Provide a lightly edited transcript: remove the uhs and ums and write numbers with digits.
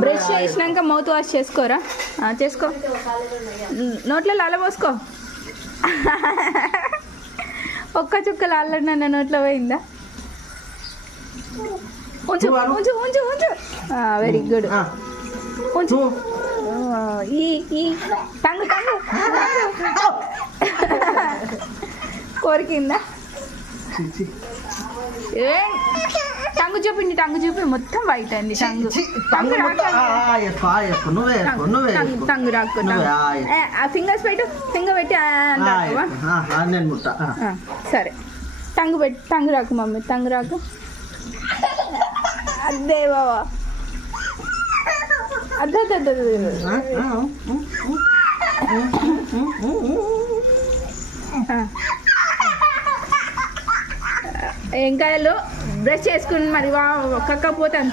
brush చేసినాక mouth wash చేసుకోరా చేసుకో నోట్లో లాల పోసుకో ఒక్క చుక్క లాలన్నా నా నోట్లో పోయిందా ఉంచు ఉంచు ఉంచు ఉంచు వెరీ గుడ్ ఉంచు ఈ టంగు టంగు కోరికిందా ఏ టంగు చూపిండి టంగు చూపి మొత్తం వైట్ అండి టంగు టంగు రాకు ఫింగర్స్ పెట్టు ఫింగర్ పెట్టి సరే టంగు పెట్టి టంగు రాకు మమ్మీ టంగు రాకు అదే బావా అదే ఇంకా బ్రష్ చేసుకుని మరి కక్కపోతే అంత